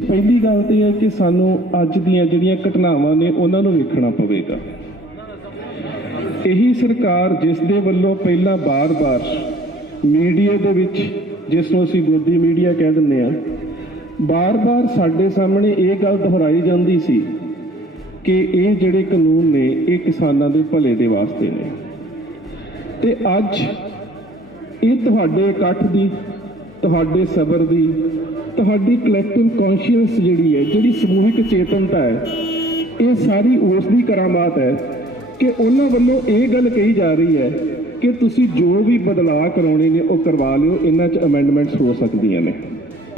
पहली गल तो है कि सानू अज दीयां जिहड़ियां घटनावां ने उन्हां नूं वेखना पवेगा। यही सरकार जिस दे वल्लों पहला बार बार मीडिया दे विच जिसनूं असीं गोदी मीडिया कह दिंदे आ, बार बार साडे सामने ये गल दोहराई जाती सी कि ये जिहड़े कानून ने ये किसानां दे भले दे वास्ते ने, ते अज ये तुहाडे इकट्ठ दी, तुहाडे सबर दी, तुहाडी कलैक्टिव कॉन्शियस जिहड़ी है, जिहड़ी समूहिक चेतनता है, ये सारी उस दी करामात है कि उन्हां वल्लों ये गल कही जा रही है कि तुसी जो भी बदलाव करवाने ने वो करवा लिओ, इन्हां च अमेंडमेंट्स हो सकदियां ने।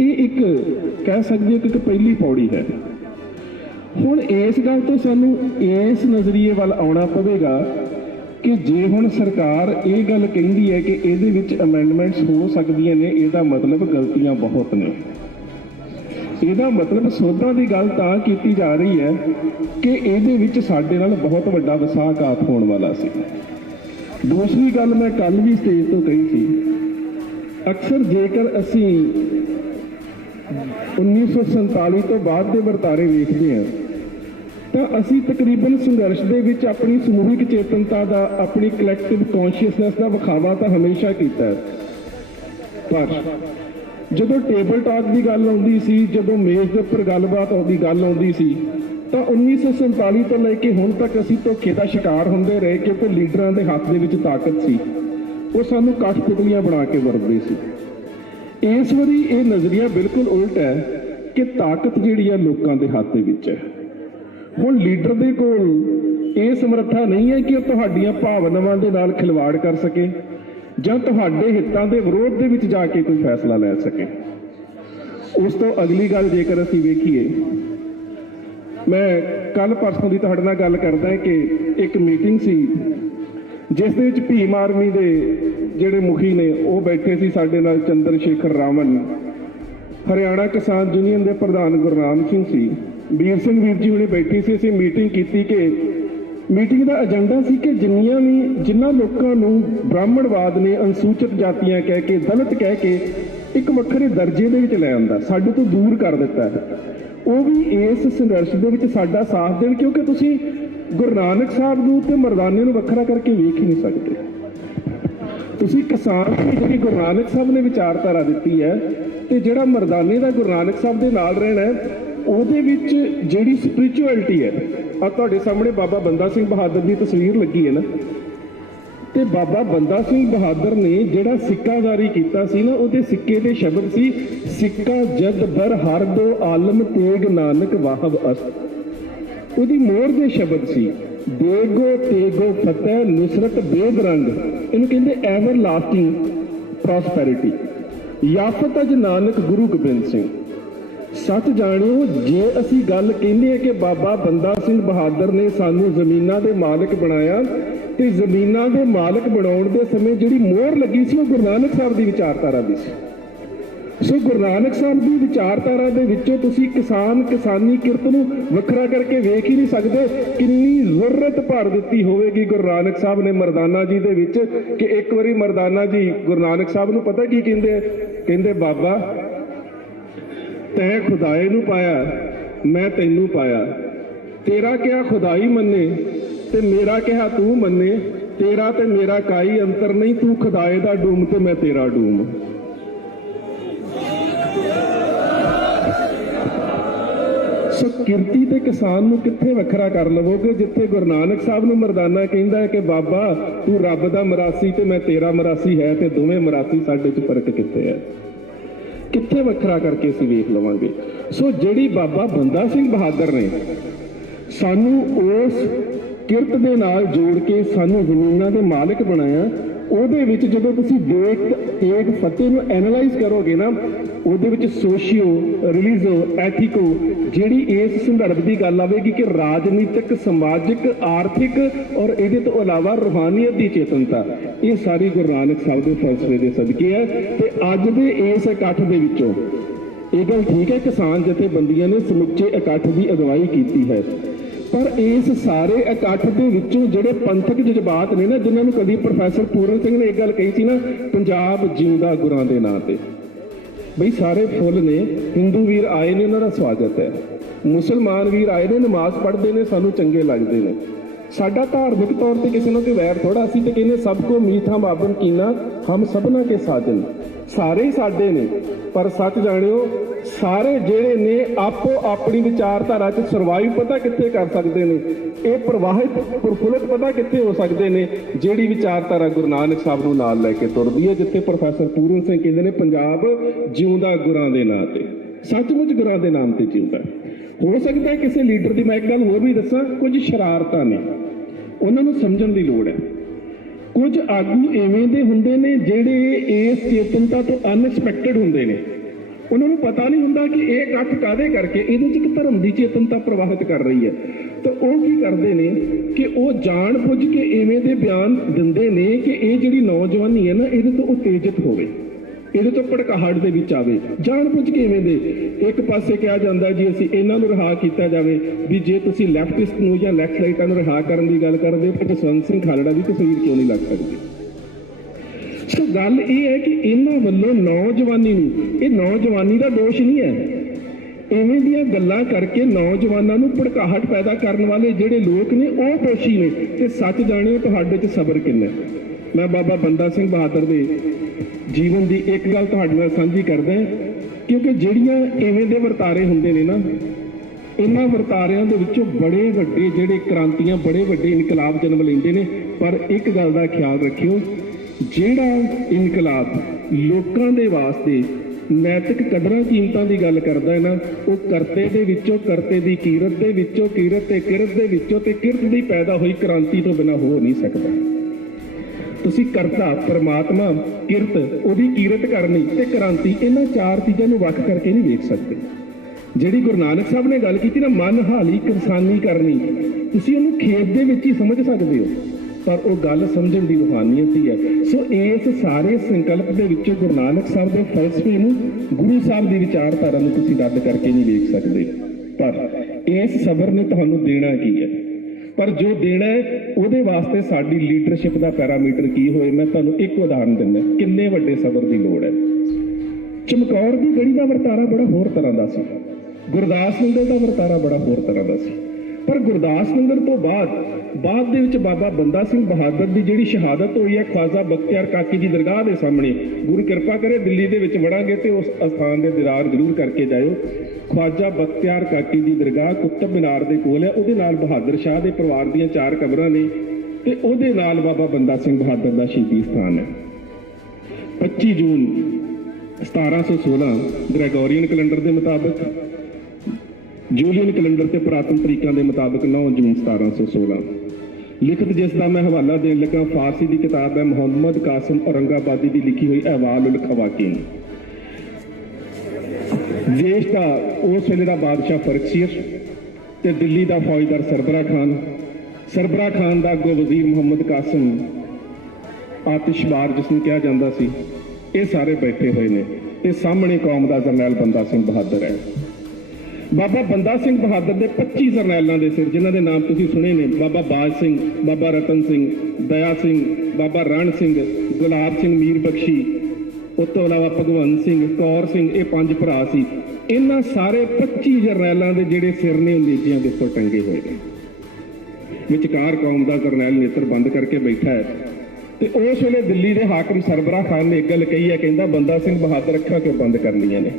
ये एक कह सकते कि पहली पौड़ी है। हुण इस गल तो सानू इस नज़रिए वाल आउणा पवेगा कि जे हुण सरकार ये गल कहिंदी है कि इहदे विच अमेंडमेंट्स हो सकदियां ने, इहदा मतलब गलतियां बहुत ने। इहदा मतलब सोधां दी गल तां कीती जा रही है कि इहदे विच साडे नाल बहुत वड्डा विसाघात होण वाला सी। दूसरी गल मैं कल भी स्टेज तो कही थी, अक्सर जेकर असीं 1947 तो बाद के वरतारे वेखते हैं तो असी तकरीबन संघर्ष के विच अपनी समूहिक चेतनता का, अपनी कलैक्टिव कॉन्शियसनैस का विखावा तो हमेशा किया है। पर जो टेबल टॉक की गल आउंदी सी, जो मेज़ के उपर गलबात की गल आउंदी सी, तो 1947 तो लैके हुण तक असी धोखे का शिकार होंदे रहे क्योंकि लीडरां दे हत्थ दे विच ताकत सी, वो सानू कठपुतलियां बना के वरतदे सी। इस वारी ये नज़रिया बिल्कुल उल्ट है कि ताकत जिहड़ी है लोकां दे हत्थ दे विच है। हुण लीडर दे कोल ये समर्था नहीं है कि तुहाडीआं भावनावां दे नाल खिलवाड़ कर सके जां तुहाडे हितां दे विरोध दे विच जाके कोई फैसला लै सके। उस तो अगली गल जेकर असीं वेखीए, मैं कल परसों की तुहाडे नाल गल करदा कि एक मीटिंग सी जिस दे विच भीम आर्मी दे जिहड़े मुखी ने वो बैठे सी, साडे नाल चंद्र शेखर रावण, हरियाणा किसान यूनियन के प्रधान गुरनाम सिंह सी, वीर सिंह वीर जी हुणे बैठी सी। असीं मीटिंग कीती कि मीटिंग का एजेंडा सी कि जिन्हां लोकां नूं ब्राह्मणवाद ने अनुसूचित जातियां कह के, दलित कह के एक वक्खरे दर्जे दे विच लै आंदा, साडे तो दूर कर दिता है, वो भी इस संघर्ष दे विच साडा साथ देण, क्योंकि तुसीं गुरु नानक साहब नूं ते मरदाने नूं वखरा करके वेख ही नहीं सकते। तुसीं किसान की जिहड़ी गुरु नानक साहब ने विचारधारा दित्ती है ते जिहड़ा मरदाने दा गुरु नानक साहब दे नाल रहना है, ਉਹਦੇ ਵਿੱਚ ਜਿਹੜੀ ਸਪਿਰਿਚੁਅਲਿਟੀ ਹੈ, ਆ ਤੁਹਾਡੇ ਸਾਹਮਣੇ ਬਾਬਾ ਬੰਦਾ ਸਿੰਘ ਬਹਾਦਰ ਦੀ ਤਸਵੀਰ ਲੱਗੀ ਹੈ ਨਾ, ਤੇ ਬਾਬਾ ਬੰਦਾ ਸਿੰਘ ਬਹਾਦਰ ਨੇ ਜਿਹੜਾ ਸਿੱਕਾ ਜਾਰੀ ਕੀਤਾ ਸੀ ਨਾ, ਉਹਦੇ ਸਿੱਕੇ ਦੇ ਸ਼ਬਦ ਸੀ, ਸਿੱਕਾ ਜਦ ਬਰ ਹਰ ਦੋ ਆਲਮ ਤੇਗ ਨਾਨਕ ਵਾਹਬ ਅਸਤ। ਉਹਦੀ ਮੋਹਰ ਦੇ ਸ਼ਬਦ ਸੀ, ਦੇਗੋ ਤੇਗੋ ਫਤਿਹ ਨੁਸਰਤ ਬੇਦ ਰੰਗ, ਇਹਨੂੰ ਕਹਿੰਦੇ ਐਵਰ ਲਾਸਟਿੰਗ ਪ੍ਰੋਸਪੈਰਿਟੀ, ਯਾਫਤ ਅਜ ਨਾਨਕ ਗੁਰੂ ਗੋਬਿੰਦ ਸਿੰਘ। सच जाणियो, जे असी गल कहते हैं कि बाबा बंदा सिंह बहादुर ने सानू जमीनां दे मालिक बनाया, तो जमीनां दे मालिक बनाउण दे समय जिहड़ी मोहर लगी सी, वो गुरु नानक साहब की विचारधारा दी सी। सो गुरु नानक साहब की विचारधारा दे विचों तुसीं किसान किसानी किरत नूं वखरा करके वेख ही नहीं सकते। किन्नी जरूरत भर दित्ती होवेगी गुरु नानक साहब ने मरदाना जी दे विच कि एक बारी मरदाना जी गुरु नानक साहब नूं पता की कहंदे, बाबा तैं खुदाए नूं पाया, मैं तैनूं पाया, तेरा क्या खुदाई मन्ने ते मेरा क्या तू मन्ने, तेरा ते मेरा काई अंतर नहीं, तू खुदाए दा डूम ते मैं तेरा डूम। सो किरती ते किसान नूं कित्थे वखरा कर लवोगे, जिथे गुरु नानक साहब नूं मरदाना कहंदा है कि बाबा तू रब दा मरासी ते मैं तेरा मरासी है, ते दोवें मरासी साडे च फर्क कित्थे है, कित्थे वखरा करके असीं वेख लवांगे। सो जिहड़ी बाबा बंदा सिंह बहादुर ने सानू उस किरत दे नाल जोड़ के सानू जमीनां दे मालिक बनाया, ਉਹਦੇ ਵਿੱਚ ਜਦੋਂ ਤੁਸੀਂ ਦੇਖ ਫਤਿਹ ਨੂੰ ਐਨਾਲਾਈਜ਼ ਕਰੋਗੇ ਨਾ, ਉਹਦੇ ਵਿੱਚ ਸੋਸ਼ੀਓ ਰਿਲੀਜੀਓ ਐਥਿਕੋ ਜਿਹੜੀ ਇਸ ਸੰਦਰਭ ਦੀ ਗੱਲ ਆਵੇਗੀ ਕਿ ਰਾਜਨੀਤਿਕ ਸਮਾਜਿਕ ਆਰਥਿਕ ਔਰ ਇਹਦੇ ਤੋਂ ਇਲਾਵਾ ਰੂਹਾਨੀਅਤ ਦੀ ਚੇਤਨਤਾ, ਇਹ ਸਾਰੀ ਗੁਰੂ ਨਾਨਕ ਸਾਹਿਬ ਦੇ ਫਲਸਫੇ ਦੇ ਸਦਕੇ ਹੈ। ਤੇ ਅੱਜ ਦੇ ਇਸ ਇਕੱਠ ਦੇ ਵਿੱਚੋਂ ਇਹ ਗੱਲ ਠੀਕ ਹੈ, ਕਿਸਾਨ ਜਥੇਬੰਦੀਆਂ ਨੇ ਸਮੁੱਚੇ ਇਕੱਠ ਦੀ ਅਗਵਾਈ ਕੀਤੀ ਹੈ, पर इस सारे इकट्ठ के विचों जिहड़े पंथक जज्बात ने ना, जिन्होंने कभी प्रोफैसर पूरन सिंह ने एक गल कही थी ना, पंजाब जींदा गुरां दे नां ते, ਬਈ ਸਾਰੇ ਫੁੱਲ ਨੇ, ਹਿੰਦੂ ਵੀਰ ਆਏ ਨੇ ਉਹਨਾਂ ਦਾ ਸਵਾਗਤ ਹੈ, ਮੁਸਲਮਾਨ ਵੀਰ ਆਏ ਨੇ ਨਮਾਜ਼ ਪੜ੍ਹਦੇ ਨੇ ਸਾਨੂੰ ਚੰਗੇ ਲੱਗਦੇ ਨੇ। ਸਾਡਾ ਧਾਰਮਿਕ ਤੌਰ ਤੇ ਕਿਸੇ ਨਾਲ ਕੋਈ ਵੈਰ ਥੋੜਾ, ਅਸੀਂ ਤੇ ਕਹਿੰਦੇ ਸਭ ਕੋ ਮੀਠਾ ਮਾਬਨ ਕੀਨਾ ਹਮ ਸਭਨਾ ਕੇ ਸਾਜਨ, ਸਾਰੇ ਹੀ ਸਾਡੇ ਨੇ। ਪਰ ਸੱਚ ਜਾਣਿਓ ਸਾਰੇ ਜਿਹੜੇ ਨੇ ਆਪੋ ਆਪਣੀ ਵਿਚਾਰਧਾਰਾ 'ਚ ਸਰਵਾਈਵ ਪਤਾ ਕਿੱਥੇ ਕਰ ਸਕਦੇ ਨੇ, ਇਹ ਪ੍ਰਵਾਹਿਤ ਪ੍ਰਫੁੱਲਤ ਪਤਾ ਕਿੱਥੇ ਹੋ ਸਕਦੇ ਨੇ, ਜਿਹੜੀ ਵਿਚਾਰਧਾਰਾ ਗੁਰੂ ਨਾਨਕ ਸਾਹਿਬ ਨੂੰ ਨਾਲ ਲੈ ਕੇ ਤੁਰਦੀ ਹੈ। ਜਿੱਥੇ ਪ੍ਰੋਫੈਸਰ ਪੂਰਨ ਸਿੰਘ ਕਹਿੰਦੇ ਨੇ ਪੰਜਾਬ ਜਿਉਂਦਾ ਗੁਰਾਂ ਦੇ ਨਾਂ ਤੇ, ਸੱਚਮੁੱਚ ਗੁਰਾਂ ਦੇ ਨਾਮ ਤੇ ਜਿਉਂਦਾ। ਹੋ ਸਕਦਾ ਹੈ ਕਿਸੇ ਲੀਡਰ ਦੀ, ਮੈਂ ਇੱਕ ਗੱਲ ਹੋਰ ਵੀ ਦੱਸਾਂ, ਕੁਝ ਸ਼ਰਾਰਤਾਂ ਨੇ, ਉਹਨਾਂ ਨੂੰ ਸਮਝਣ ਦੀ ਲੋੜ ਹੈ। ਕੁਝ ਆਗੂ ਐਵੇਂ ਦੇ ਹੁੰਦੇ ਨੇ ਜਿਹੜੇ ਇਸ ਚੇਤਨਤਾ ਤੋਂ ਅਨਐਕਸਪੈਕਟਡ ਹੁੰਦੇ ਨੇ, ਉਹਨਾਂ ਨੂੰ ਪਤਾ ਨਹੀਂ ਹੁੰਦਾ ਕਿ ਇਹ ਇਕੱਠ ਕਾਹਦੇ ਕਰਕੇ, ਇਹਦੇ 'ਚ ਇੱਕ ਧਰਮ ਦੀ ਚੇਤਨਤਾ ਪ੍ਰਵਾਹਿਤ ਕਰ ਰਹੀ ਹੈ। ਤਾਂ ਉਹ ਕੀ ਕਰਦੇ ਨੇ ਕਿ ਉਹ ਜਾਣ ਬੁੱਝ ਕੇ ਐਵੇਂ ਦੇ ਬਿਆਨ ਦਿੰਦੇ ਨੇ ਕਿ ਇਹ ਜਿਹੜੀ ਨੌਜਵਾਨੀ ਹੈ ਨਾ, ਇਹਦੇ ਤੋਂ ਉਤੇਜਿਤ ਹੋਵੇ, ਇਹਦੇ ਤੋਂ ਭੜਕਾਹਟ ਦੇ ਵਿੱਚ ਆਵੇ, ਜਾਣ ਬੁੱਝ ਕੇ ਐਵੇਂ ਦੇ। ਇੱਕ ਪਾਸੇ ਕਿਹਾ ਜਾਂਦਾ ਜੀ ਅਸੀਂ ਇਹਨਾਂ ਨੂੰ ਰਿਹਾ ਕੀਤਾ ਜਾਵੇ, ਵੀ ਜੇ ਤੁਸੀਂ ਲੈਫਟਿਸਟ ਨੂੰ ਜਾਂ ਲੈਫਟ ਰਾਈਟਾਂ ਨੂੰ ਰਿਹਾ ਕਰਨ ਦੀ ਗੱਲ ਕਰਦੇ ਹੋ ਤਾਂ ਜਸਵੰਤ ਸਿੰਘ ਖਾਲੜਾ ਦੀ ਤਸਵੀਰ ਕਿਉਂ ਨਹੀਂ ਲੱਗ ਸਕਦੀ। ਸੋ ਗੱਲ ਇਹ ਹੈ ਕਿ ਇਹਨਾਂ ਵੱਲੋਂ ਨੌਜਵਾਨੀ ਨੂੰ, ਇਹ ਨੌਜਵਾਨੀ ਦਾ ਦੋਸ਼ ਨਹੀਂ ਹੈ, ਇਵੇਂ ਦੀਆਂ ਗੱਲਾਂ ਕਰਕੇ ਨੌਜਵਾਨਾਂ ਨੂੰ ਭੜਕਾਹਟ ਪੈਦਾ ਕਰਨ ਵਾਲੇ ਜਿਹੜੇ ਲੋਕ ਨੇ ਉਹ ਦੋਸ਼ੀ ਨੇ। ਤੇ ਸੱਚ ਜਾਣਿਓ ਤੁਹਾਡੇ 'ਚ ਸਬਰ ਕਿੰਨਾ। ਮੈਂ ਬਾਬਾ ਬੰਦਾ ਸਿੰਘ ਬਹਾਦਰ ਦੇ ਜੀਵਨ ਦੀ ਇੱਕ ਗੱਲ ਤੁਹਾਡੇ ਨਾਲ ਸਾਂਝੀ ਕਰਦਾ, ਕਿਉਂਕਿ ਜਿਹੜੀਆਂ ਇਵੇਂ ਦੇ ਵਰਤਾਰੇ ਹੁੰਦੇ ਨੇ ਨਾ, ਇਹਨਾਂ ਵਰਤਾਰਿਆਂ ਦੇ ਵਿੱਚੋਂ ਬੜੇ ਵੱਡੇ ਜਿਹੜੇ ਕ੍ਰਾਂਤੀਆਂ, ਬੜੇ ਵੱਡੇ ਇਨਕਲਾਬ ਜਨਮ ਲੈਂਦੇ ਨੇ। ਪਰ ਇੱਕ ਗੱਲ ਦਾ ਖਿਆਲ ਰੱਖਿਓ, ਜਿਹੜਾ ਇਨਕਲਾਬ ਲੋਕਾਂ ਦੇ ਵਾਸਤੇ ਨੈਤਿਕ ਕਦਰਾਂ ਕੀਮਤਾਂ ਦੀ ਗੱਲ ਕਰਦਾ ਹੈ ਨਾ, ਉਹ ਕਰਤੇ ਦੇ ਵਿੱਚੋਂ, ਕਰਤੇ ਦੀ ਕੀਰਤ ਦੇ ਵਿੱਚੋਂ, ਕੀਰਤ ਤੇ ਕਿਰਤ ਦੇ ਵਿੱਚੋਂ ਤੇ ਕਿਰਤ ਦੀ ਪੈਦਾ ਹੋਈ ਕ੍ਰਾਂਤੀ ਤੋਂ ਬਿਨਾਂ ਹੋ ਨਹੀਂ ਸਕਦਾ। ਤੁਸੀਂ ਕਰਤਾ ਪਰਮਾਤਮਾ, ਕਿਰਤ ਉਹਦੀ ਕੀਰਤ ਕਰਨੀ ਤੇ ਕ੍ਰਾਂਤੀ, ਇਹਨਾਂ ਚਾਰ ਚੀਜ਼ਾਂ ਨੂੰ ਵੱਖ ਕਰਕੇ ਨਹੀਂ ਵੇਖ ਸਕਦੇ। ਜਿਹੜੀ ਗੁਰੂ ਨਾਨਕ ਸਾਹਿਬ ਨੇ ਗੱਲ ਕੀਤੀ ਨਾ, ਮਨ ਹਾਲੀ ਕਿਰਸਾਨੀ ਕਰਨੀ, ਤੁਸੀਂ ਉਹਨੂੰ ਖੇਤ ਦੇ ਵਿੱਚ ਹੀ ਸਮਝ ਸਕਦੇ ਹੋ, ਪਰ ਉਹ ਗੱਲ ਸਮਝਣ ਦੀ ਰੂਹਾਨੀਅਤ ਹੀ ਹੈ। ਸੋ ਇਸ ਸਾਰੇ ਸੰਕਲਪ ਦੇ ਵਿੱਚੋਂ ਗੁਰੂ ਨਾਨਕ ਸਾਹਿਬ ਦੇ ਫਲਸਫੇ ਨੂੰ, ਗੁਰੂ ਸਾਹਿਬ ਦੀ ਵਿਚਾਰਧਾਰਾ ਨੂੰ ਤੁਸੀਂ ਰੱਦ ਕਰਕੇ ਨਹੀਂ ਵੇਖ ਸਕਦੇ। ਪਰ ਇਸ ਸਬਰ ਨੇ ਤੁਹਾਨੂੰ ਦੇਣਾ ਕੀ ਹੈ, ਪਰ ਜੋ ਦੇਣਾ ਹੈ ਉਹਦੇ ਵਾਸਤੇ ਸਾਡੀ ਲੀਡਰਸ਼ਿਪ ਦਾ ਪੈਰਾਮੀਟਰ ਕੀ ਹੋਏ। ਮੈਂ ਤੁਹਾਨੂੰ ਇੱਕ ਉਦਾਹਰਨ ਦਿੰਦਾ ਕਿੰਨੇ ਵੱਡੇ ਸਬਰ ਦੀ ਲੋੜ ਹੈ। ਚਮਕੌਰ ਦੀ ਗੜੀ ਦਾ ਵਰਤਾਰਾ ਬੜਾ ਹੋਰ ਤਰ੍ਹਾਂ ਦਾ ਸੀ, ਗੁਰਦਾਸ ਨੰਗਲ ਦਾ ਵਰਤਾਰਾ ਬੜਾ ਹੋਰ ਤਰ੍ਹਾਂ ਦਾ ਸੀ। ਪਰ ਗੁਰਦਾਸ ਨੰਗਲ ਤੋਂ ਬਾਅਦ ਦੇ ਵਿੱਚ ਬਾਬਾ ਬੰਦਾ ਸਿੰਘ ਬਹਾਦਰ ਦੀ ਜਿਹੜੀ ਸ਼ਹਾਦਤ ਹੋਈ ਹੈ ਖਵਾਜਾ ਬਖਤਿਆਰ ਕਾਕੀ ਦੀ ਦਰਗਾਹ ਦੇ ਸਾਹਮਣੇ, ਗੁਰੂ ਕਿਰਪਾ ਕਰੇ ਦਿੱਲੀ ਦੇ ਵਿੱਚ ਵੜਾਂਗੇ ਤੇ ਉਸ ਅਸਥਾਨ ਦੇ ਦੀਦਾਰ ਜ਼ਰੂਰ ਕਰਕੇ ਜਾਇਓ। ਖਵਾਜਾ ਬਖਤਿਆਰ ਕਾਕੀ ਦੀ ਦਰਗਾਹ ਕੁਤਬ ਮੀਨਾਰ ਦੇ ਕੋਲ ਹੈ, ਉਹਦੇ ਨਾਲ ਬਹਾਦਰ ਸ਼ਾਹ ਦੇ ਪਰਿਵਾਰ ਦੀਆਂ 4 ਕਬਰਾਂ ਨੇ ਤੇ ਉਹਦੇ ਨਾਲ ਬਾਬਾ ਬੰਦਾ ਸਿੰਘ ਬਹਾਦਰ ਦਾ ਸ਼ਹੀਦੀ ਸਥਾਨ ਹੈ। 25 ਜੂਨ 1716 ਗ੍ਰੈਗੋਰੀਅਨ ਕੈਲੰਡਰ ਦੇ ਮੁਤਾਬਕ, ਜੂਲੀਅਨ ਕੈਲੰਡਰ ਤੇ ਪੁਰਾਤਨ ਤਰੀਕਾਂ ਦੇ ਮੁਤਾਬਕ 9 ਜੂਨ 1716। ਲਿਖਤ ਜਿਸ ਦਾ ਮੈਂ ਹਵਾਲਾ ਦੇਣ ਲੱਗਾ ਫਾਰਸੀ ਦੀ ਕਿਤਾਬ ਹੈ ਮੁਹੰਮਦ ਕਾਸਿਮ ਔਰੰਗਾਬਾਦੀ ਦੀ ਲਿਖੀ ਹੋਈ ਅਹਿਵਾਲ ਉਲ ਖਵਾਕੀਨ। ਦੇਸ਼ ਦਾ ਉਸ ਵੇਲੇ ਦਾ ਬਾਦਸ਼ਾਹ ਫਰਕਸੀਅਰ ਤੇ ਦਿੱਲੀ ਦਾ ਫੌਜਦਾਰ ਸਰਬਰਾ ਖਾਨ ਦਾ ਅੱਗੋਂ ਵਜ਼ੀਰ ਮੁਹੰਮਦ ਕਾਸਿਮ ਆਤਿਸ਼ਬਾਰ ਜਿਸ ਨੂੰ ਕਿਹਾ ਜਾਂਦਾ ਸੀ, ਇਹ ਸਾਰੇ ਬੈਠੇ ਹੋਏ ਨੇ ਤੇ ਸਾਹਮਣੇ ਕੌਮ ਦਾ ਜਰਨੈਲ ਬੰਦਾ ਸਿੰਘ ਬਹਾਦਰ ਹੈ। ਬਾਬਾ ਬੰਦਾ ਸਿੰਘ ਬਹਾਦਰ ਦੇ 25 ਜਰਨੈਲਾਂ ਦੇ ਸਿਰ, ਜਿਨ੍ਹਾਂ ਦੇ ਨਾਮ ਤੁਸੀਂ ਸੁਣੇ ਨੇ, ਬਾਬਾ ਬਾਜ ਸਿੰਘ, ਬਾਬਾ ਰਤਨ ਸਿੰਘ, ਦਇਆ ਸਿੰਘ, ਬਾਬਾ ਰਣ ਸਿੰਘ, ਗੁਲਾਬ ਸਿੰਘ ਮੀਰ ਬਖਸ਼ੀ, ਉਸ ਤੋਂ ਇਲਾਵਾ ਭਗਵੰਤ ਸਿੰਘ, ਕੌਰ ਸਿੰਘ, ਇਹ 5 ਭਰਾ ਸੀ। ਇਹਨਾਂ ਸਾਰੇ 25 ਜਰਨੈਲਾਂ ਦੇ ਜਿਹੜੇ ਸਿਰ ਨੇ ਨੇਜਿਆਂ ਦੇ ਉੱਪਰ ਟੰਗੇ ਹੋਏ ਨੇ। ਵਿਚਕਾਰ ਕੌਮ ਦਾ ਜਰਨੈਲ ਨੇਤਰ ਬੰਦ ਕਰਕੇ ਬੈਠਾ ਹੈ ਤੇ ਉਸ ਵੇਲੇ ਦਿੱਲੀ ਦੇ ਹਾਕਮ ਸਰਬਰਾ ਖਾਨ ਨੇ ਇੱਕ ਗੱਲ ਕਹੀ ਹੈ, ਕਹਿੰਦਾ ਬੰਦਾ ਸਿੰਘ ਬਹਾਦਰ ਅੱਖਾਂ ਕਿਉਂ ਬੰਦ ਕਰ ਲਈਆਂ ਨੇ?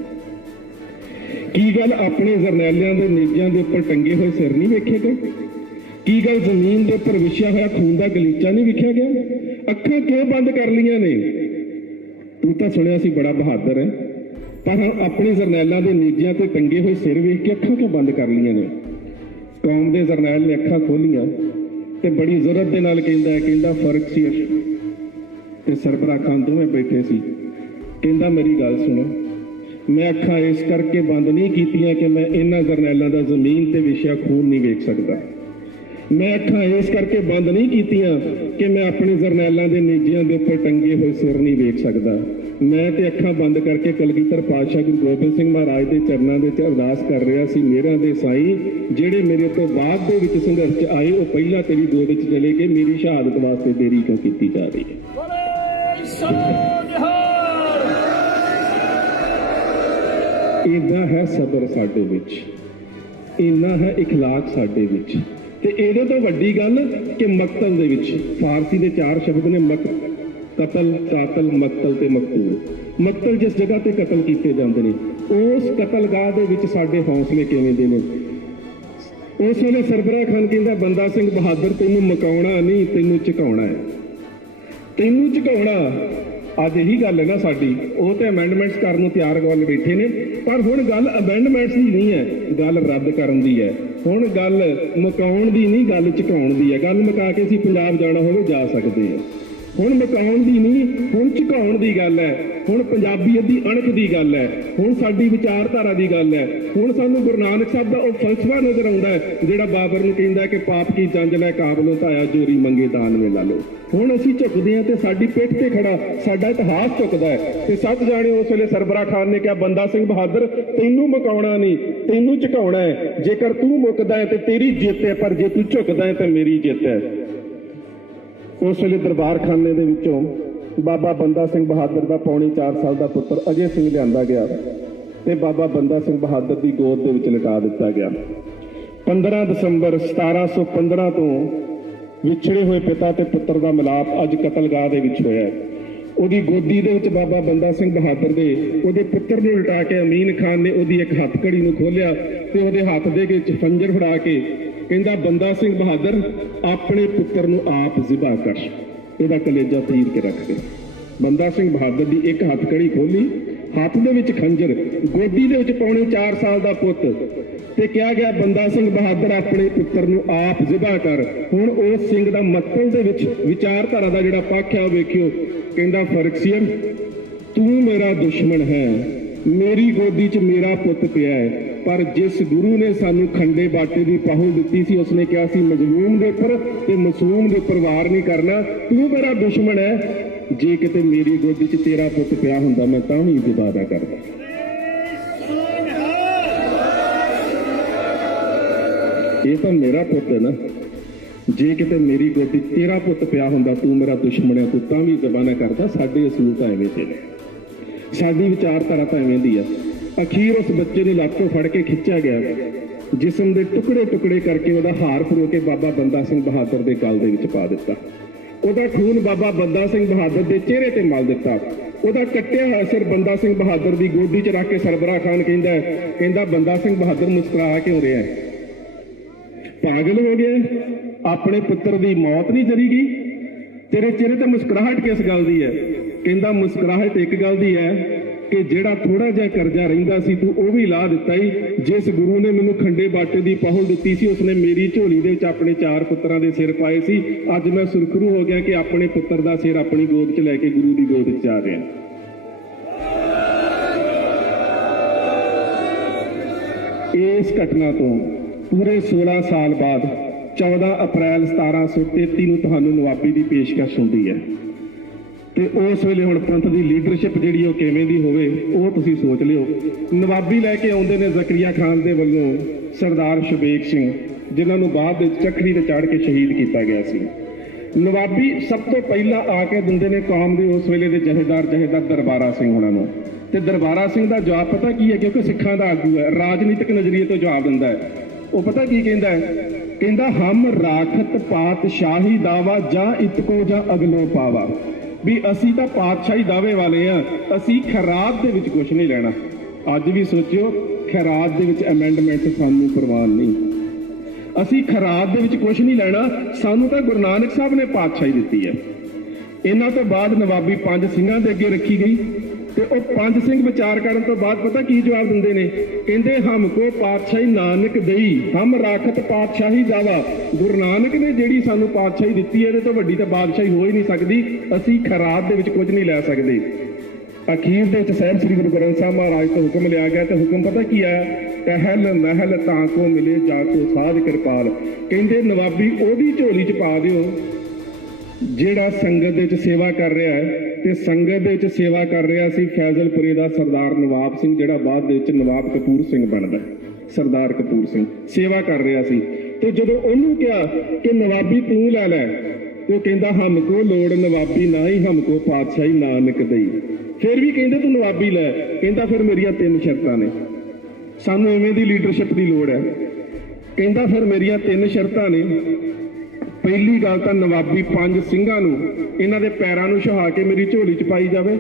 ਕੀ ਗੱਲ ਆਪਣੇ ਜਰਨੈਲਿਆਂ ਦੇ ਨੇਜਿਆਂ ਦੇ ਉੱਪਰ ਟੰਗੇ ਹੋਏ ਸਿਰ ਨਹੀਂ ਵੇਖੇ ਗਏ? ਕੀ ਗੱਲ ਜ਼ਮੀਨ ਦੇ ਉੱਪਰ ਵਿਛਿਆ ਹੋਇਆ ਖੂਨ ਦਾ ਗਲੀਚਾ ਨਹੀਂ ਵਿਖਿਆ ਗਿਆ? ਅੱਖਾਂ ਕਿਉਂ ਬੰਦ ਕਰ ਲਈਆਂ ਨੇ? ਤੂੰ ਤਾਂ ਸੁਣਿਆ ਸੀ ਬੜਾ ਬਹਾਦਰ ਹੈ, ਪਰ ਆਪਣੇ ਜਰਨੈਲਾਂ ਦੇ ਨੇਜਿਆਂ ਤੇ ਟੰਗੇ ਹੋਏ ਸਿਰ ਵੇਖ ਕੇ ਅੱਖਾਂ ਕਿਉਂ ਬੰਦ ਕਰ ਲਈਆਂ ਨੇ? ਕੌਮ ਦੇ ਜਰਨੈਲ ਨੇ ਅੱਖਾਂ ਖੋਲੀਆਂ ਤੇ ਬੜੀ ਜ਼ਰੂਰਤ ਦੇ ਨਾਲ ਕਹਿੰਦਾ ਫਰਕਸੀਅਰ ਤੇ ਸਰਬਰਾ ਖਾਨ ਦੋਵੇਂ ਬੈਠੇ ਸੀ। ਕਹਿੰਦਾ ਮੇਰੀ ਗੱਲ ਸੁਣੋ, ਮੈਂ ਅੱਖਾਂ ਇਸ ਕਰਕੇ ਬੰਦ ਨਹੀਂ ਕੀਤੀਆਂ ਕਿ ਮੈਂ ਇਹਨਾਂ ਜਰਨੈਲਾਂ ਦਾ ਜ਼ਮੀਨ ਤੇ ਵਿਛਿਆ ਖੂਨ ਨਹੀਂ ਵੇਖ ਸਕਦਾ। ਮੈਂ ਅੱਖਾਂ ਇਸ ਕਰਕੇ ਬੰਦ ਨਹੀਂ ਕੀਤੀਆਂ ਕਿ ਮੈਂ ਆਪਣੇ ਜਰਨੈਲਾਂ ਦੇ ਨੇਜਿਆਂ ਦੇ ਉੱਪਰ ਟੰਗੇ ਹੋਏ ਸਿਰ ਨਹੀਂ ਵੇਖ ਸਕਦਾ। ਮੈਂ ਤੇ ਅੱਖਾਂ ਬੰਦ ਕਰਕੇ ਕਲਗੀਧਰ ਪਾਤਸ਼ਾਹ ਗੁਰੂ ਗੋਬਿੰਦ ਸਿੰਘ ਮਹਾਰਾਜ ਦੇ ਚਰਨਾਂ ਦੇ 'ਚ ਅਰਦਾਸ ਕਰ ਰਿਹਾ ਸੀ, ਮੇਰਾ ਦੇ ਸਾਈਂ ਜਿਹੜੇ ਮੇਰੇ ਤੋਂ ਬਾਅਦ ਦੇ ਵਿੱਚ ਸੰਘਰਸ਼ 'ਚ ਆਏ ਉਹ ਪਹਿਲਾਂ ਤੇਰੀ ਗੋਦ ਵਿੱਚ ਚਲੇ ਗਏ, ਮੇਰੀ ਸ਼ਹਾਦਤ ਵਾਸਤੇ ਦੇਰੀ ਕਿਉਂ ਕੀਤੀ ਜਾ ਰਹੀ ਹੈ? ਇੰਨਾ ਹੈ ਸਬਰ ਸਾਡੇ ਵਿੱਚ, ਇੰਨਾ ਹੈ ਇਖਲਾਕ ਸਾਡੇ ਵਿੱਚ। ਤੇ ਇਹਦੇ ਤੋਂ ਵੱਡੀ ਗੱਲ ਕਿ ਮਕਤਲ ਦੇ ਵਿੱਚ ਫਾਰਸੀ ਦੇ 4 ਸ਼ਬਦ ਨੇ, ਕਤਲ, ਕਾਤਲ, ਮਕਤਲ ਤੇ ਮਕਤੂਲ। ਮਕਤਲ ਜਿਸ ਜਗ੍ਹਾ ਤੇ ਕਤਲ ਕੀਤੇ ਜਾਂਦੇ ਨੇ, ਉਸ ਕਤਲਗਾਹ ਦੇ ਵਿੱਚ ਸਾਡੇ ਹੌਸਲੇ ਕਿਵੇਂ ਦੇ ਨੇ। ਉਸ ਵੇਲੇ ਸਰਬਰਾਹ ਖਾਨ ਕਹਿੰਦਾ, ਬੰਦਾ ਸਿੰਘ ਬਹਾਦਰ ਤੈਨੂੰ ਮਕਾਉਣਾ ਨਹੀਂ, ਤੈਨੂੰ ਝੁਕਾਉਣਾ ਹੈ, ਤੈਨੂੰ ਝੁਕਾਉਣਾ। ਅੱਜ ਇਹੀ ਗੱਲ ਹੈ ਨਾ ਸਾਡੀ। ਉਹ ਤੇ ਅਮੈਂਡਮੈਂਟਸ ਕਰਨ ਨੂੰ ਤਿਆਰ ਗੱਲ ਬੈਠੇ ਨੇ, ਪਰ ਹੁਣ ਗੱਲ ਅਮੈਂਡਮੈਂਟਸ ਦੀ ਨਹੀਂ ਹੈ, ਗੱਲ ਰੱਦ ਕਰਨ ਦੀ ਹੈ। ਹੁਣ ਗੱਲ ਮਕਾਉਣ ਦੀ ਨਹੀਂ, ਗੱਲ ਝੁਕਾਉਣ ਦੀ ਹੈ। ਗੱਲ ਮੁਕਾ ਕੇ ਅਸੀਂ ਪੰਜਾਬ ਜਾਣਾ ਹੋਵੇ ਜਾ ਸਕਦੇ ਹਾਂ। ਹੁਣ ਮਕਾਉਣ ਦੀ ਨਹੀਂ, ਹੁਣ ਝੁਕਾਉਣ ਦੀ ਗੱਲ ਹੈ। ਹੁਣ ਪੰਜਾਬੀਅਤ ਦੀ ਅਣਖ ਦੀ ਗੱਲ ਹੈ। ਹੁਣ ਸਾਡੀ ਵਿਚਾਰਧਾਰਾ ਦੀ ਗੱਲ ਹੈ। ਹੁਣ ਸਾਨੂੰ ਗੁਰੂ ਨਾਨਕ ਸਾਹਿਬ ਦਾ ਉਹ ਫਲਸਫਾ ਨਜ਼ਰ ਆਉਂਦਾ ਹੈ ਜਿਹੜਾ ਬਾਬਰ ਨੂੰ ਕਹਿੰਦਾ ਕਿ ਪਾਪ ਕੀ ਜੰਜ ਲੈ ਕਾਬਲੋਂ ਧਾਇਆ, ਜੋਰੀ ਮੰਗੇ ਦਾਨ ਮੇ ਲਾ ਲਓ। ਹੁਣ ਅਸੀਂ ਝੁਕਦੇ ਹਾਂ ਤੇ ਸਾਡੀ ਪਿੱਠ ਤੇ ਖੜਾ ਸਾਡਾ ਇਤਿਹਾਸ ਝੁਕਦਾ ਹੈ। ਤੇ ਸੱਚ ਜਾਣੇ ਉਸ ਵੇਲੇ ਸਰਬਰਾਹ ਖਾਨ ਨੇ ਕਿਹਾ, ਬੰਦਾ ਸਿੰਘ ਬਹਾਦਰ ਤੈਨੂੰ ਮਕਾਉਣਾ ਨਹੀਂ, ਤੈਨੂੰ ਝੁਕਾਉਣਾ ਹੈ। ਜੇਕਰ ਤੂੰ ਮੁੱਕਦਾ ਹੈ ਤੇ ਤੇਰੀ ਜਿੱਤ ਹੈ, ਪਰ ਜੇ ਤੂੰ ਝੁਕਦਾ ਹੈ ਤੇ ਮੇਰੀ ਜਿੱਤ ਹੈ। ਉਸ ਵੇਲੇ ਦਰਬਾਰ ਖਾਨੇ ਦੇ ਵਿੱਚੋਂ ਬਾਬਾ ਬੰਦਾ ਸਿੰਘ ਬਹਾਦਰ ਦਾ ਪੌਣੇ 4 ਸਾਲ ਦਾ ਪੁੱਤਰ ਅਜੇ ਸਿੰਘ ਲਿਆਂਦਾ ਗਿਆ ਤੇ ਬਾਬਾ ਬੰਦਾ ਸਿੰਘ ਬਹਾਦਰ ਦੀ ਗੋਦ ਦੇ ਵਿੱਚ ਲਿਟਾ ਦਿੱਤਾ ਗਿਆ। 15 ਦਸੰਬਰ 1715 ਤੋਂ ਵਿਛੜੇ ਹੋਏ ਪਿਤਾ ਤੇ ਪੁੱਤਰ ਦਾ ਮਿਲਾਪ ਅੱਜ ਕਤਲਗਾਹ ਦੇ ਵਿੱਚ ਹੋਇਆ। ਉਹਦੀ ਗੋਦੀ ਦੇ ਵਿੱਚ ਬਾਬਾ ਬੰਦਾ ਸਿੰਘ ਬਹਾਦਰ ਦੇ ਉਹਦੇ ਪੁੱਤਰ ਨੂੰ ਲਿਟਾ ਕੇ ਅਮੀਨ ਖਾਨ ਨੇ ਉਹਦੀ ਇੱਕ ਹੱਥਕੜੀ ਨੂੰ ਖੋਲਿਆ ਤੇ ਉਹਦੇ ਹੱਥ ਦੇ ਵਿੱਚ ਖੰਜਰ ਫੜਾ ਕੇ ਕਹਿੰਦਾ, ਬੰਦਾ ਸਿੰਘ ਬਹਾਦਰ ਆਪਣੇ ਪੁੱਤਰ ਨੂੰ ਆਪ ਜ਼ਿਬਾ ਕਰ, ਇਹਦਾ ਕਲੇਜਾ ਚੀਰ ਕੇ ਰੱਖ ਦੇ। ਬੰਦਾ ਸਿੰਘ ਬਹਾਦਰ ਦੀ ਇੱਕ ਹੱਥਕੜੀ ਖੋਲੀ, ਹੱਥ ਦੇ ਵਿੱਚ ਖੰਜਰ, ਗੋਦੀ ਦੇ ਵਿੱਚ ਪੌਣੇ 4 ਸਾਲ ਦਾ ਪੁੱਤ, ਤੇ ਕਿਹਾ ਗਿਆ, ਬੰਦਾ ਸਿੰਘ ਬਹਾਦਰ ਆਪਣੇ ਪੁੱਤਰ ਨੂੰ ਆਪ ਜ਼ਿਬਾ ਕਰ। ਹੁਣ ਉਸ ਸਿੰਘ ਦਾ ਮਕਤਲ ਦੇ ਵਿੱਚ ਵਿਚਾਰਧਾਰਾ ਦਾ ਜਿਹੜਾ ਪੱਖ ਹੈ ਉਹ ਵੇਖਿਓ। ਕਹਿੰਦਾ, ਫਰਕਸੀਅਨ ਤੂੰ ਮੇਰਾ ਦੁਸ਼ਮਣ ਹੈ, ਮੇਰੀ ਗੋਦੀ 'ਚ ਮੇਰਾ ਪੁੱਤ ਪਿਆ ਹੈ, ਪਰ ਜਿਸ ਗੁਰੂ ਨੇ ਸਾਨੂੰ ਖੰਡੇ ਬਾਟੇ ਦੀ ਪਾਹੁਲ ਦਿੱਤੀ ਸੀ, ਉਸਨੇ ਕਿਹਾ ਸੀ ਮਜ਼ਲੂਮ ਦੇ ਉੱਪਰ ਤੇ ਮਾਸੂਮ ਦੇ ਉੱਪਰ ਵਾਰ ਨਹੀਂ ਕਰਨਾ। ਤੂੰ ਮੇਰਾ ਦੁਸ਼ਮਣ ਹੈ, ਜੇ ਕਿਤੇ ਮੇਰੀ ਗੋਦੀ 'ਚ ਤੇਰਾ ਪੁੱਤ ਪਿਆ ਹੁੰਦਾ ਮੈਂ ਤਾਂ ਵੀ ਇਬਾਦਤ ਕਰਦਾ। ਇਹ ਤਾਂ ਮੇਰਾ ਪੁੱਤ ਹੈ ਨਾ, ਜੇ ਕਿਤੇ ਮੇਰੀ ਗੋਦੀ ਤੇਰਾ ਪੁੱਤ ਪਿਆ ਹੁੰਦਾ, ਤੂੰ ਮੇਰਾ ਦੁਸ਼ਮਣ ਹੈ, ਤੂੰ ਤਾਂ ਵੀ ਜ਼ਬਾਨਾ ਕਰਦਾ। ਸਾਡੇ ਅਸੂਲ ਤਾਂ ਐਵੇਂ ਦੇ ਨੇ, ਸਾਡੀ ਵਿਚਾਰਧਾਰਾ ਤਾਂ ਐਵੇਂ ਦੀ ਆ। ਅਖੀਰ ਉਸ ਬੱਚੇ ਨੂੰ ਲੱਤ ਤੋਂ ਫੜ ਕੇ ਖਿੱਚਿਆ ਗਿਆ, ਜਿਸਮ ਦੇ ਟੁਕੜੇ ਟੁਕੜੇ ਕਰਕੇ ਉਹਦਾ ਹਾਰ ਪਰੋ ਕੇ ਬਾਬਾ ਬੰਦਾ ਸਿੰਘ ਬਹਾਦਰ ਦੇ ਗਲ ਦੇ ਵਿੱਚ ਪਾ ਦਿੱਤਾ। ਉਹਦਾ ਖੂਨ ਬਾਬਾ ਬੰਦਾ ਸਿੰਘ ਬਹਾਦਰ ਦੇ ਚਿਹਰੇ ਤੇ ਮਲ ਦਿੱਤਾ। ਉਹਦਾ ਕੱਟਿਆ ਹੋਇਆ ਸਿਰ ਬੰਦਾ ਸਿੰਘ ਬਹਾਦਰ ਦੀ ਗੋਦੀ 'ਚ ਰੱਖ ਕੇ ਸਰਬਰਾਹ ਖਾਨ ਕਹਿੰਦਾ ਬੰਦਾ ਸਿੰਘ ਬਹਾਦਰ ਮੁਸਕਰਾ ਕਿਉਂ ਰਿਹਾ ਹੈ? ਪਾਗਲ ਹੋ ਗਿਆ? ਆਪਣੇ ਪੁੱਤਰ ਦੀ ਮੌਤ ਨਹੀਂ ਜਰੀ ਗਈ? ਤੇਰੇ ਚਿਹਰੇ ਤੇ ਮੁਸਕਰਾਹਟ ਕਿਸ ਗੱਲ ਦੀ ਹੈ? ਕਹਿੰਦਾ ਮੁਸਕਰਾਹਟ ਇੱਕ ਗੱਲ ਦੀ ਹੈ ਕਿ ਜਿਹੜਾ ਥੋੜਾ ਜਿਹਾ ਕਰਜ਼ਾ ਰਹਿੰਦਾ ਸੀ ਤੂੰ ਉਹ ਵੀ ਲਾ ਦਿੱਤਾ ਹੀ। ਜਿਸ ਗੁਰੂ ਨੇ ਮੈਨੂੰ ਖੰਡੇ ਬਾਟੇ ਦੀ ਪਾਹੁਲ ਦਿੱਤੀ ਸੀ, ਉਸਨੇ ਮੇਰੀ ਝੋਲੀ ਦੇ ਵਿੱਚ ਆਪਣੇ 4 ਪੁੱਤਰਾਂ ਦੇ ਸਿਰ ਪਾਏ ਸੀ। ਅੱਜ ਮੈਂ ਸੁਰਖਰੂ ਹੋ ਗਿਆ ਕਿ ਆਪਣੇ ਪੁੱਤਰ ਦਾ ਸਿਰ ਆਪਣੀ ਗੋਦ 'ਚ ਲੈ ਕੇ ਗੁਰੂ ਦੀ ਗੋਦ 'ਚ ਆ ਰਿਹਾ। ਇਸ ਘਟਨਾ ਤੋਂ ਪੂਰੇ 16 ਸਾਲ ਬਾਅਦ 14 ਅਪ੍ਰੈਲ 1733 ਨੂੰ ਤੁਹਾਨੂੰ ਨਵਾਬੀ ਦੀ ਪੇਸ਼ਕਸ਼ ਹੁੰਦੀ ਹੈ। ਤੇ ਉਸ ਵੇਲੇ ਹੁਣ ਪੰਥ ਦੀ ਲੀਡਰਸ਼ਿਪ ਜਿਹੜੀ ਉਹ ਕਿਵੇਂ ਦੀ ਹੋਵੇ ਉਹ ਤੁਸੀਂ ਸੋਚ ਲਿਓ। ਨਵਾਬੀ ਲੈ ਕੇ ਆਉਂਦੇ ਨੇ ਜ਼ਕਰੀਆ ਖਾਨ ਦੇ ਵੱਲੋਂ ਸਰਦਾਰ ਸ਼ਬੇਕ ਸਿੰਘ, ਜਿਨ੍ਹਾਂ ਨੂੰ ਬਾਅਦ ਵਿੱਚ ਚੱਕਰੀ ਤੇ ਚੜ੍ਹ ਕੇ ਸ਼ਹੀਦ ਕੀਤਾ ਗਿਆ ਸੀ। ਨਵਾਬੀ ਸਭ ਤੋਂ ਪਹਿਲਾਂ ਆ ਕੇ ਦਿੰਦੇ ਨੇ ਕੌਮ ਦੇ ਉਸ ਵੇਲੇ ਦੇ ਜਥੇਦਾਰ ਦਰਬਾਰਾ ਸਿੰਘ ਉਹਨਾਂ ਨੂੰ। ਤੇ ਦਰਬਾਰਾ ਸਿੰਘ ਦਾ ਜਵਾਬ ਪਤਾ ਕੀ ਹੈ? ਕਿਉਂਕਿ ਸਿੱਖਾਂ ਦਾ ਆਗੂ ਹੈ, ਰਾਜਨੀਤਿਕ ਨਜ਼ਰੀਏ ਤੋਂ ਜਵਾਬ ਦਿੰਦਾ ਹੈ। ਉਹ ਪਤਾ ਕੀ ਕਹਿੰਦਾ ਹੈ? ਕਹਿੰਦਾ, ਹਮ ਰਾਖਤ ਪਾਤਸ਼ਾਹੀ ਦਾਵਾ ਜਾਂ ਇਤਕੋ ਜਾਂ ਅਗਲੋ ਪਾਵਾ, ਵੀ ਅਸੀਂ ਤਾਂ ਪਾਤਸ਼ਾਹੀ ਦਾਅਵੇ ਵਾਲੇ ਆ, ਅਸੀਂ ਖੈਰਾਤ ਦੇ ਵਿੱਚ ਕੁਝ ਨਹੀਂ ਲੈਣਾ। ਅੱਜ ਵੀ ਸੋਚਿਓ, ਖੈਰਾਤ ਦੇ ਵਿੱਚ ਅਮੈਂਡਮੈਂਟ ਸਾਨੂੰ ਪ੍ਰਵਾਨ ਨਹੀਂ, ਅਸੀਂ ਖੈਰਾਤ ਦੇ ਵਿੱਚ ਕੁਝ ਨਹੀਂ ਲੈਣਾ, ਸਾਨੂੰ ਤਾਂ ਗੁਰੂ ਨਾਨਕ ਸਾਹਿਬ ਨੇ ਪਾਤਸ਼ਾਹੀ ਦਿੱਤੀ ਹੈ। ਇਹਨਾਂ ਤੋਂ ਬਾਅਦ ਨਵਾਬੀ 5 ਸਿੰਘਾਂ ਦੇ ਅੱਗੇ ਰੱਖੀ ਗਈ ਤੇ ਉਹ 5 ਸਿੰਘ ਵਿਚਾਰ ਕਰਨ ਤੋਂ ਬਾਅਦ ਪਤਾ ਕੀ ਜਵਾਬ ਦਿੰਦੇ ਨੇ? ਕਹਿੰਦੇ, ਹਮ ਕੋ ਪਾਤਸ਼ਾਹੀ ਨਾਨਕ ਦਈ, ਹਮ ਰਾਖਤ ਪਾਤਸ਼ਾਹੀ ਦਾਵਾ। ਗੁਰੂ ਨਾਨਕ ਨੇ ਜਿਹੜੀ ਸਾਨੂੰ ਪਾਤਸ਼ਾਹੀ ਦਿੱਤੀ ਹੈ, ਇਹਦੇ ਤੋਂ ਵੱਡੀ ਤਾਂ ਬਾਦਸ਼ਾਹੀ ਹੋ ਹੀ ਨਹੀਂ ਸਕਦੀ, ਅਸੀਂ ਖੈਰਾਤ ਦੇ ਵਿੱਚ ਕੁਝ ਨਹੀਂ ਲੈ ਸਕਦੇ। ਅਖੀਰ ਦੇ ਵਿੱਚ ਸਾਹਿਬ ਸ੍ਰੀ ਗੁਰੂ ਗ੍ਰੰਥ ਸਾਹਿਬ ਮਹਾਰਾਜ ਤੋਂ ਹੁਕਮ ਲਿਆ ਗਿਆ ਤੇ ਹੁਕਮ ਪਤਾ ਕੀ ਆਇਆ? ਟਹਿਲ ਮਹਿਲ ਤਾਂ ਕੋ ਮਿਲੇ ਜਾ ਕੋ ਸਾਧ ਕਿਰਪਾਲ। ਕਹਿੰਦੇ ਨਵਾਬੀ ਉਹਦੀ ਝੋਲੀ 'ਚ ਪਾ ਦਿਓ ਜਿਹੜਾ ਸੰਗਤ ਦੇ ਵਿੱਚ ਸੇਵਾ ਕਰ ਰਿਹਾ ਹੈ। ਤੇ ਸੰਗਤ ਦੇ ਵਿੱਚ ਸੇਵਾ ਕਰ ਰਿਹਾ ਸੀ ਫੈਜ਼ਲਪੁਰੇ ਦਾ ਸਰਦਾਰ ਨਵਾਬ ਸਿੰਘ, ਜਿਹੜਾ ਬਾਅਦ ਦੇ ਵਿੱਚ ਨਵਾਬ ਕਪੂਰ ਸਿੰਘ ਬਣਦਾ। ਸਰਦਾਰ ਕਪੂਰ ਸਿੰਘ ਸੇਵਾ ਕਰ ਰਿਹਾ ਸੀ। ਤੇ ਜਦੋਂ ਉਹਨੂੰ ਕਿਹਾ ਕਿ ਨਵਾਬੀ ਤੂੰ ਲੈ ਲੈ, ਉਹ ਕਹਿੰਦਾ, ਹਮ ਕੋ ਲੋੜ ਨਵਾਬੀ ਨਾ ਹੀ, ਹਮ ਕੋ ਪਾਤਸ਼ਾਹੀ ਨਾਨਕ ਦਈ। ਫਿਰ ਵੀ ਕਹਿੰਦੇ ਤੂੰ ਨਵਾਬੀ ਲੈ। ਕਹਿੰਦਾ, ਫਿਰ ਮੇਰੀਆਂ 3 ਸ਼ਰਤਾਂ ਨੇ। ਸਾਨੂੰ ਇਵੇਂ ਦੀ ਲੀਡਰਸ਼ਿਪ ਦੀ ਲੋੜ ਹੈ। ਕਹਿੰਦਾ ਫਿਰ ਮੇਰੀਆਂ 3 ਸ਼ਰਤਾਂ ਨੇ। ਪਹਿਲੀ ਗੱਲ ਤਾਂ ਨਵਾਬੀ 5 ਸਿੰਘਾਂ ਨੂੰ ਇਹਨਾਂ ਦੇ ਪੈਰਾਂ ਨੂੰ ਛਹਾ ਕੇ ਮੇਰੀ ਝੋਲੀ 'ਚ ਪਾਈ ਜਾਵੇ।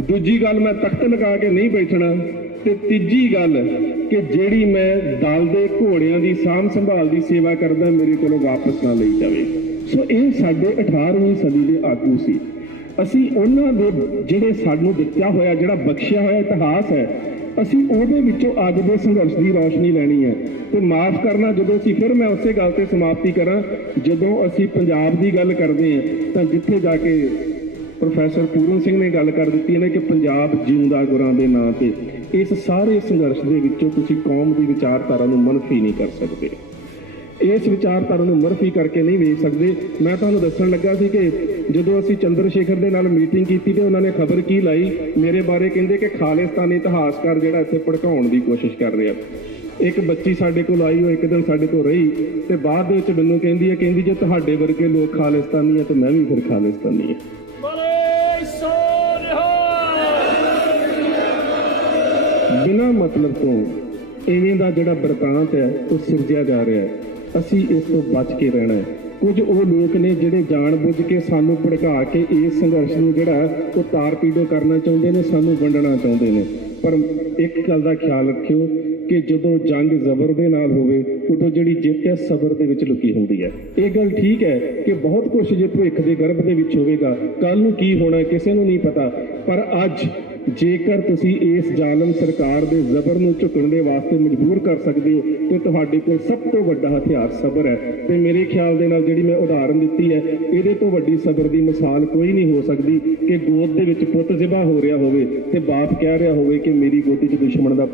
ਦੂਜੀ ਗੱਲ, ਮੈਂ ਤਖਤ ਲਗਾ ਕੇ ਨਹੀਂ ਬੈਠਣਾ। ਤੇ ਤੀਜੀ ਗੱਲ ਕਿ ਜਿਹੜੀ ਮੈਂ ਦਲ ਦੇ ਘੋੜਿਆਂ ਦੀ ਸਾਂਭ ਸੰਭਾਲ ਦੀ ਸੇਵਾ ਕਰਦਾ ਮੇਰੇ ਕੋਲੋਂ ਵਾਪਸ ਨਾ ਲਈ ਜਾਵੇ। ਸੋ ਇਹ ਸਾਡੇ 18ਵੀਂ ਸਦੀ ਦੇ ਆਗੂ ਸੀ। ਅਸੀਂ ਉਹਨਾਂ ਦੇ ਜਿਹੜੇ ਸਾਨੂੰ ਦਿੱਤਾ ਹੋਇਆ, ਜਿਹੜਾ ਬਖਸ਼ਿਆ ਹੋਇਆ ਇਤਿਹਾਸ ਹੈ, ਅਸੀਂ ਉਹਦੇ ਵਿੱਚੋਂ ਅੱਜ ਦੇ ਸੰਘਰਸ਼ ਦੀ ਰੌਸ਼ਨੀ ਲੈਣੀ ਹੈ। ਤੇ ਮਾਫ ਕਰਨਾ, ਜਦੋਂ ਅਸੀਂ ਫਿਰ ਮੈਂ ਉਸੇ ਗੱਲ ਤੇ ਸਮਾਪਤੀ ਕਰਾਂ, ਜਦੋਂ ਅਸੀਂ ਪੰਜਾਬ ਦੀ ਗੱਲ ਕਰਦੇ ਹਾਂ ਤਾਂ ਜਿੱਥੇ ਜਾ ਕੇ ਪ੍ਰੋਫੈਸਰ ਪੂਰਨ ਸਿੰਘ ਨੇ ਗੱਲ ਕਰ ਦਿੱਤੀ ਹੈ ਕਿ ਪੰਜਾਬ ਜਿਉਂਦਾ ਗੁਰਾਂ ਦੇ ਨਾਂ ਤੇ, ਇਸ ਸਾਰੇ ਸੰਘਰਸ਼ ਦੇ ਵਿੱਚੋਂ ਤੁਸੀਂ ਕੌਮ ਦੀ ਵਿਚਾਰਧਾਰਾ ਨੂੰ ਮਨਫੀ ਨਹੀਂ ਕਰ ਸਕਦੇ। ਇਸ ਵਿਚਾਰਧਾਰਾ ਨੂੰ ਮਨਫੀ ਕਰਕੇ ਨਹੀਂ ਵੇਖ ਸਕਦੇ। ਮੈਂ ਤੁਹਾਨੂੰ ਦੱਸਣ ਲੱਗਾ ਸੀ ਕਿ ਜਦੋਂ ਅਸੀਂ ਚੰਦਰ ਸ਼ੇਖਰ ਦੇ ਨਾਲ ਮੀਟਿੰਗ ਕੀਤੀ ਤੇ ਉਹਨਾਂ ਨੇ ਖਬਰ ਕੀ ਲਾਈ ਮੇਰੇ ਬਾਰੇ, ਕਹਿੰਦੇ ਕਿ ਖਾਲਿਸਤਾਨੀ ਇਤਿਹਾਸਕਾਰ ਜਿਹੜਾ ਇੱਥੇ ਭੜਕਾਉਣ ਦੀ ਕੋਸ਼ਿਸ਼ ਕਰ ਰਿਹਾ। ਇੱਕ ਬੱਚੀ ਸਾਡੇ ਕੋਲ ਆਈ, ਉਹ ਇੱਕ ਦਿਨ ਸਾਡੇ ਕੋਲ ਰਹੀ ਤੇ ਬਾਅਦ ਦੇ ਵਿੱਚ ਮੈਨੂੰ ਕਹਿੰਦੀ ਜੇ ਤੁਹਾਡੇ ਵਰਗੇ ਲੋਕ ਖਾਲਿਸਤਾਨੀ ਹੈ ਤੇ ਮੈਂ ਵੀ ਫਿਰ ਖਾਲਿਸਤਾਨੀ ਹਾਂ। ਬਿਨਾਂ ਮਤਲਬ ਤੋਂ ਇਵੇਂ ਦਾ ਜਿਹੜਾ ਬਰਤਾਂਤ ਹੈ ਉਹ ਸਿਰਜਿਆ ਜਾ ਰਿਹਾ ਹੈ। ਅਸੀਂ ਇਸ ਤੋਂ ਬਚ ਕੇ ਰਹਿਣਾ ਹੈ। ਕੁਝ ਉਹ ਲੋਕ ਨੇ ਜਿਹੜੇ ਜਾਣ-ਬੁੱਝ ਕੇ ਸਾਨੂੰ ਭੜਕਾ ਕੇ ਇਸ ਸੰਘਰਸ਼ ਨੂੰ ਜਿਹੜਾ ਉਹ ਤਾਰ-ਪੀੜੋ ਕਰਨਾ ਚਾਹੁੰਦੇ ਨੇ, ਸਾਨੂੰ ਵੰਡਣਾ ਚਾਹੁੰਦੇ ਨੇ। ਪਰ ਇੱਕ ਗੱਲ ਦਾ ਖਿਆਲ ਰੱਖਿਓ ਕਿ ਜਦੋਂ ਜੰਗ ਜ਼ਬਰ ਦੇ ਨਾਲ ਹੋਵੇ ਉਦੋਂ ਜਿਹੜੀ ਜਿੱਤ ਹੈ ਸਬਰ ਦੇ ਵਿੱਚ ਲੁਕੀ ਹੁੰਦੀ ਹੈ। ਇਹ ਗੱਲ ਠੀਕ ਹੈ ਕਿ ਬਹੁਤ ਕੁਝ ਜੇ ਭਵਿੱਖ ਦੇ ਗਰਭ ਦੇ ਵਿੱਚ ਹੋਵੇਗਾ, ਕੱਲ ਨੂੰ ਕੀ ਹੋਣਾ ਕਿਸੇ ਨੂੰ ਨਹੀਂ ਪਤਾ। ਪਰ ਅੱਜ ਜੇਕਰ ਤੁਸੀਂ ਇਸ ਜ਼ਾਲਮ ਸਰਕਾਰ ਦੇ ਜ਼ਬਰ ਨੂੰ ਝੁਕਣ ਦੇ ਵਾਸਤੇ ਮਜਬੂਰ ਕਰ ਸਕਦੇ ਹੋ ਤੇ ਤੁਹਾਡੇ ਕੋਲ ਸਭ ਤੋਂ ਵੱਡਾ ਹਥਿਆਰ ਸਬਰ ਹੈ। ਤੇ ਮੇਰੇ ਖਿਆਲ ਦੇ ਨਾਲ ਜਿਹੜੀ ਮੈਂ ਉਦਾਹਰਨ ਦਿੱਤੀ ਹੈ, ਇਹਦੇ ਤੋਂ ਵੱਡੀ ਸਬਰ ਦੀ ਮਿਸਾਲ ਕੋਈ ਨਹੀਂ ਹੋ ਸਕਦੀ ਕਿ ਗੋਦ ਦੇ ਵਿੱਚ ਪੁੱਤ ਜ਼ਿਬਾ ਹੋ ਰਿਹਾ ਹੋਵੇ ਤੇ ਬਾਪ ਕਹਿ ਰਿਹਾ ਹੋਵੇ ਕਿ ਮੇਰੀ ਗੋਦੀ 'ਚ ਦੁਸ਼ਮਣ ਦਾ